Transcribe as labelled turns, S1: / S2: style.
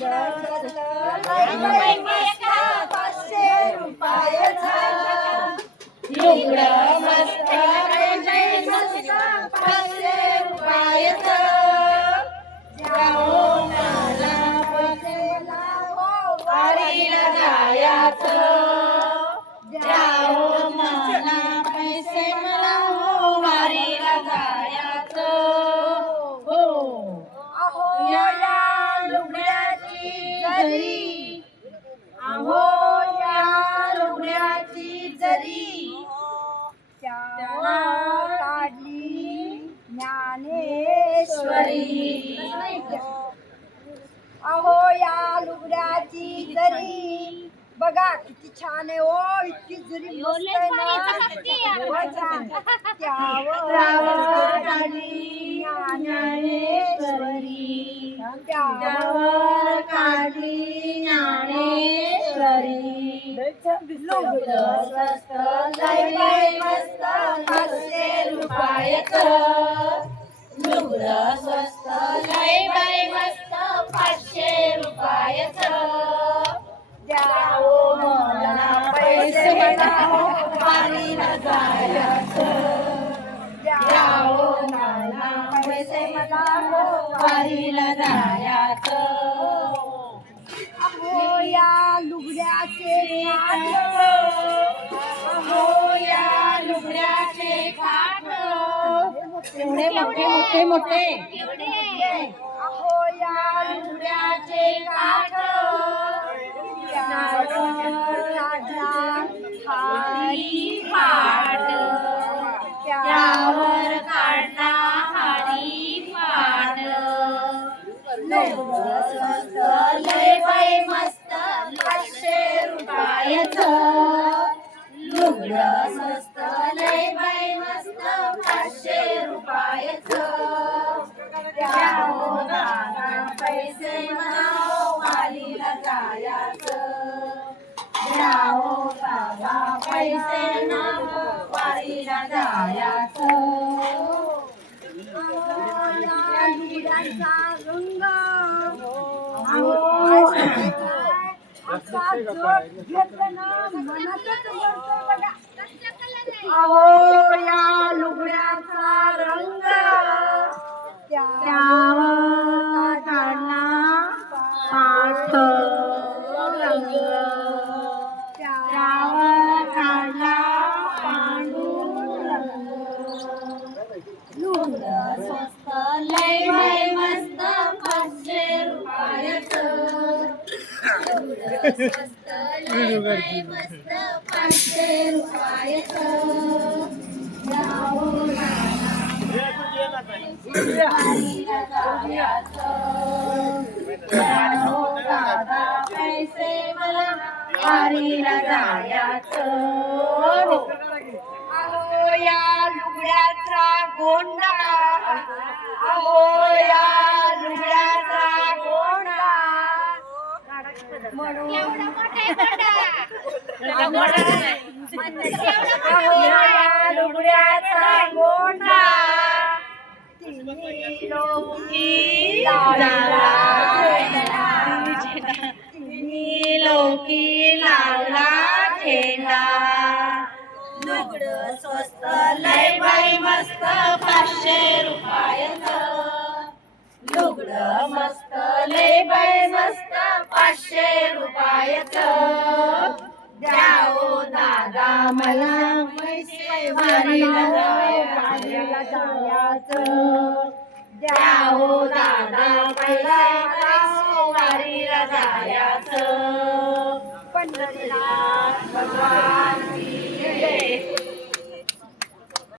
S1: पाचशे
S2: मस्त
S1: पाचशे
S2: जाओ मला जायचं.
S1: जरी काढली ज्ञानेश्वरी. अहो या लुगड्याची जरी बघा किती छान आहे ओ इतकी जरी मस्त आहे ना. स्वस्त लय मस्त पाचशे रुपयाचं
S2: स्वस्त लय मस्त पाचशे
S1: मला पैसे मला पैसे मला
S2: जायचं.
S1: या लुगड्याचे
S2: या लुगड्याचे काठ एवढे मोठे मोठे मोठे.
S1: अहो या लुगड्याचा रंग
S2: पैसे मला वारीला जायचं
S1: या लुगड्याचा गोंडा अहो लुगड्याचा गोंडा तिन्ही लोकी लावला तिन्ही लोकी लावला
S2: स्वस्त लय बाई मस्त पाचशे रुपयाचं लुगडं मस्त लय बाई मस्त. पाचशे रुपयाचं द्याओ दादा मला पैसे वारीला
S1: वारीला
S2: द्याओ दादा मला वारीला जायाच.
S1: पंढरीनाथ भगवान